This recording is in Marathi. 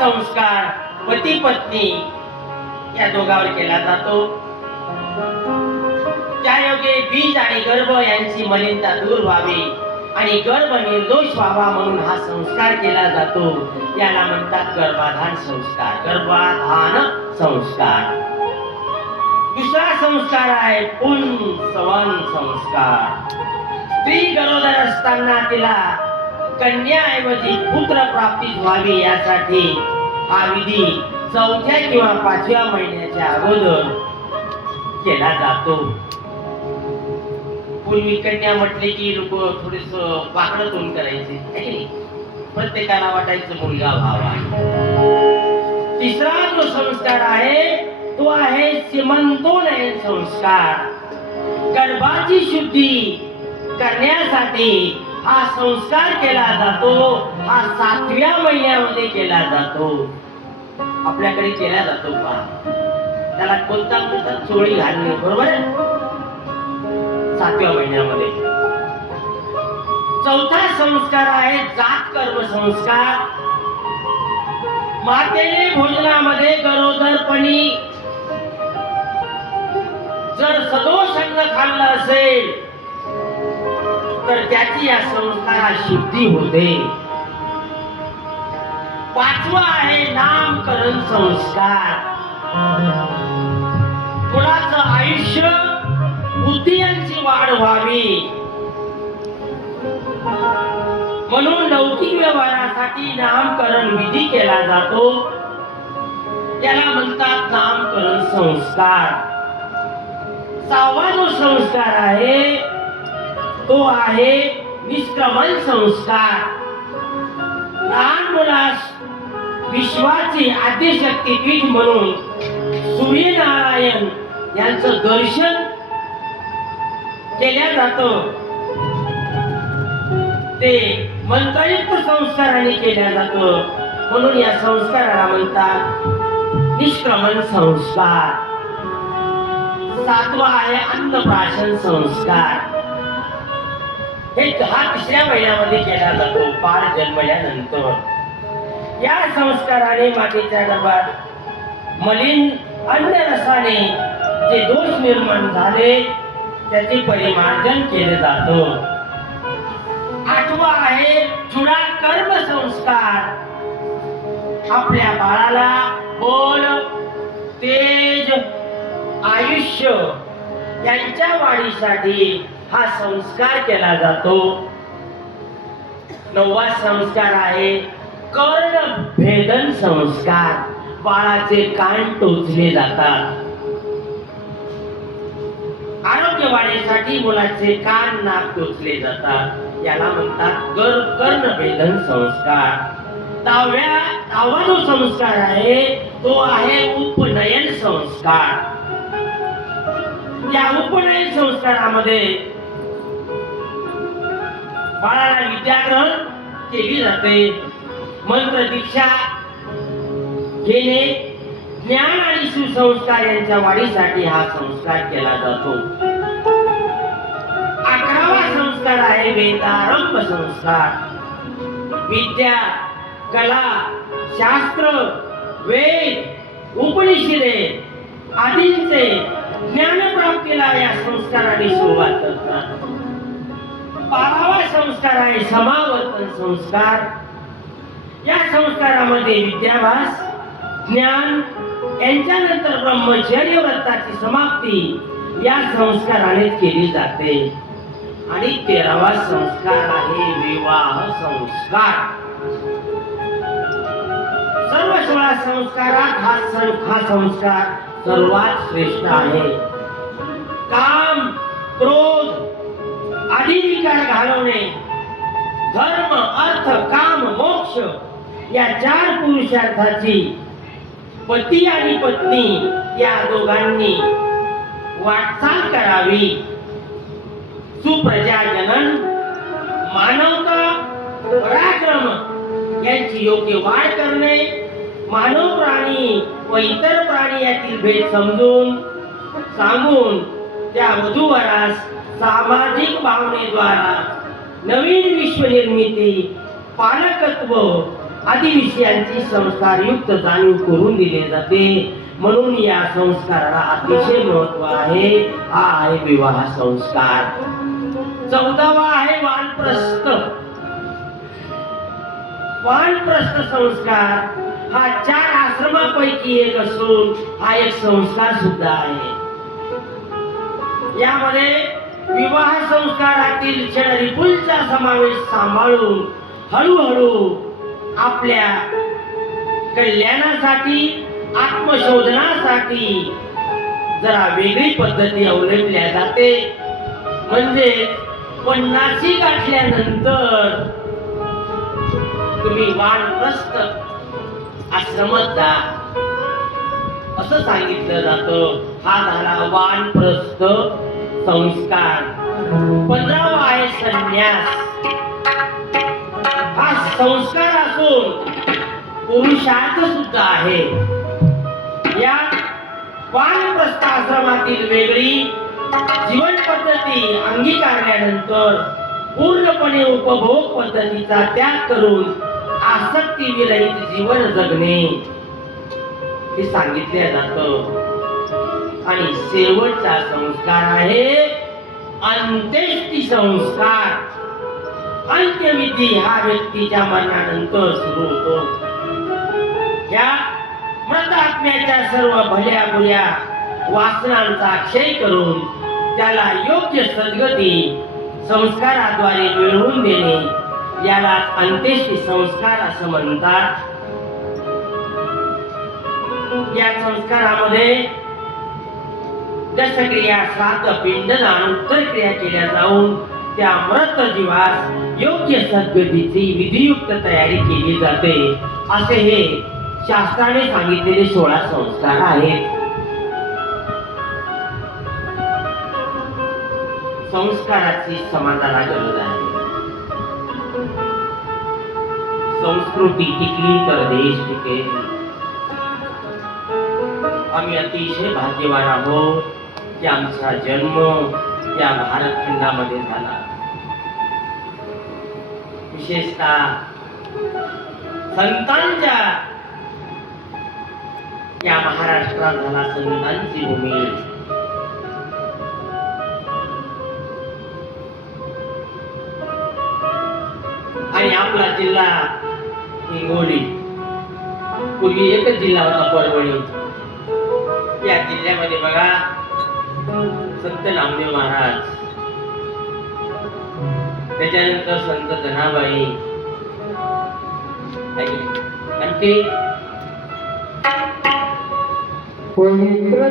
संस्कार पती पत्नी या दोघांवर केला जातो. त्यायोगे बीज आणि गर्भ यांची मलिनता दूर व्हावी आणि गर्भ निर्दोष व्हावा म्हणून हा संस्कार केला जातो. याला म्हणतात गर्भाधान संस्कार. गर्भाधान संस्कार. दुसरा संस्कार आहे पुंसवन संस्कार. स्त्री गरोदर असताना तिला कन्याऐवजी पुत्र प्राप्ती व्हावी यासाठी हा विधी 4थ्या किंवा 5व्या महिन्याच्या अगोदर केला जातो. पूर्वी कन्या म्हटले की लोक थोडेस वाकडं तोंड करायचे, है की नाही? प्रत्येकाला वाटायचं मुलगा व्हावा. तिसरा जो संस्कार आहे तो आहे सीमंतोनयन संस्कार. गर्भाची शुद्धी करण्यासाठी हा संस्कार केला जातो. हा 7व्या महिन्यामध्ये केला जातो. आपल्याकडे केला जातो पहा. त्याला कोणता चोळी घालणे, बरोबर आहे? 7व्या महिन्यामध्ये. 4था संस्कार आहे जात कर्म संस्कार. मातेने भोजनामध्ये गरोदरपणी जर सदोष अन्न खाल्लं असेल तर त्याची या संस्कारात शुद्धी होते. 5वा आहे नामकरण संस्कार. मुलाचं आयुष्य बुद्धी यांची वाढ व्हावी म्हणून लौकिक व्यवहारासाठी नामकरण विधी केला जातो. याला म्हणतात नामकरण संस्कार. 6वा जो संस्कार आहे तो आहे निष्क्रमण संस्कार. लहान मुलास विश्वाची आद्यशक्तीपीठ म्हणून सूर्यनारायण यांचं दर्शन केल्या जातं. ते मंत्रयुक्त संस्काराने केल्या जातं म्हणून या संस्काराला म्हणतात निष्क्रमण संस्कार. 7वा आहे अन्नप्राशन संस्कार. हा 3ऱ्या महिन्यामध्ये केला जातो, बाळ जन्मल्यानंतर. या संस्काराने मातेच्या गर्भात मलिन अन्नरसाने जे दोष निर्माण झाले त्याचे परिमार्जन केले जातं. 8वा आहे चुडा कर्म संस्कार. आपल्या बाळाला बल, तेज, आयुष्य यांच्या वाढीसाठी हा संस्कार केला जातो. 9वा संस्कार आहे कर्ण भेदन संस्कार. बाळाचे कान टोचले जातात. आरोग्य वाढीसाठी मुलाचे कान नाक टोचले जातात. याला म्हणतात कर्ण भेदन संस्कार. 10वा जो संस्कार आहे तो आहे उपनयन संस्कार. या उपनयन संस्कारामध्ये बाळाला विद्याग्रहण केली जाते. मंत्र दीक्षा घेणे, ज्ञान आणि सुसंस्कार यांच्या वाढीसाठी हा संस्कार केला जातो. 11वा संस्कार आहे वेदारंभ संस्कार. विद्या, कला, शास्त्र, वेद, उपनिषदे आदींचे ज्ञानप्राप्तीला या संस्काराने सुरुवात करतात. 12वा संस्कार आहे समावर्तन संस्कार. या संस्कारामध्ये विद्याभ्यास, ज्ञान यांच्यानंतर ब्रह्मचर्य व्रताची समाप्ती या संस्काराने केली जाते. आणि 13वा संस्कार आहे विवाह संस्कार. सर्व 16 संस्कारात हा संस्कार सर्वात श्रेष्ठ आहे. काम, क्रोध आदी विकार घालवणे, धर्म, अर्थ, काम, मोक्ष या 4 पुरुषार्थाची पती आणि पत्नी या दोघांनी वाटचाल करावी. सुप्रजा जनन, मानवता, पराक्रम यांची योग्य वाढ करणे, मानव प्राणी व इतर प्राणी यातील भेद समजून सांगून त्या वधूवरास सामाजिक भावनेद्वारा नवीन विश्व निर्मिती, पालकत्व आदी विषयांची संस्कारयुक्त जाणीव करून दिले जाते. म्हणून या संस्काराला अतिशय महत्व आहे. हा आहे विवाह संस्कार. 14वा आहे वानप्रस्थ. वानप्रस्थ संस्कार हा 4 आश्रमापैकी एक असून हा एक संस्कार सुद्धा आहे. यामध्ये विवाह संस्कारातील षडरिपुंचा समावेश सांभाळून हळूहळू आपल्या कल्याणासाठी, आत्मशोधनासाठी जरा वेगळी पद्धती अवलंबल्या जाते. म्हणजे 50 गाठल्यानंतर तुम्ही वानप्रस्थ आश्रमात जा असं सांगितलं जातं. हा झाला वानप्रस्थ संस्कार. 15वा आहे संन्यास. हा संस्कार असून पुरुषार्थ सुद्धा आहे. या वानप्रस्थ आश्रमातील वेगळी जीवन पद्धती अंगीकारल्यानंतर पूर्णपणे उपभोग पद्धतीचा त्याग करून आसक्ती विरहित जीवन जगणे हे सांगितले जातं. आणि शेवटचा संस्कार आहे अंत्येष्टी संस्कार. अंत्यविधी हा व्यक्तीच्या मरणानंतर सुरू होतो. या मृत आत्म्याच्या सर्व भल्या बुऱ्या वासनांचा क्षय करून त्याला योग्य सद्गती संस्काराद्वारे मिळवून देणे याला अंत्येष्टी संस्कार असं म्हणतात. या संस्कारामध्ये दशक्रिया, श्राद्ध, पिंडदान, उत्तरक्रिया केल्या जाऊन त्या मृत जीवास योग्य सद्गतीची विधियुक्त तयारी केली जाते. असे हे शास्त्राने सांगितलेले 16 संस्कार आहेत. संस्काराची समाजाला गरज आहे. संस्कृती टिकली तर देश टिकेल. आम्ही अतिशय भाग्यवान आहोत की आमचा जन्म या भारत खंडामध्ये झाला. विशेषतः संतांच्या या महाराष्ट्रात झाला. संतांची भूमी. आणि आपला जिल्हा हिंगोली. पूर्वी एकच जिल्हा होता, परभणी. या जिल्ह्यामध्ये बघा संत नामदेव महाराज, त्याच्यानंतर संत जनाबाई, आणि ते पवित्र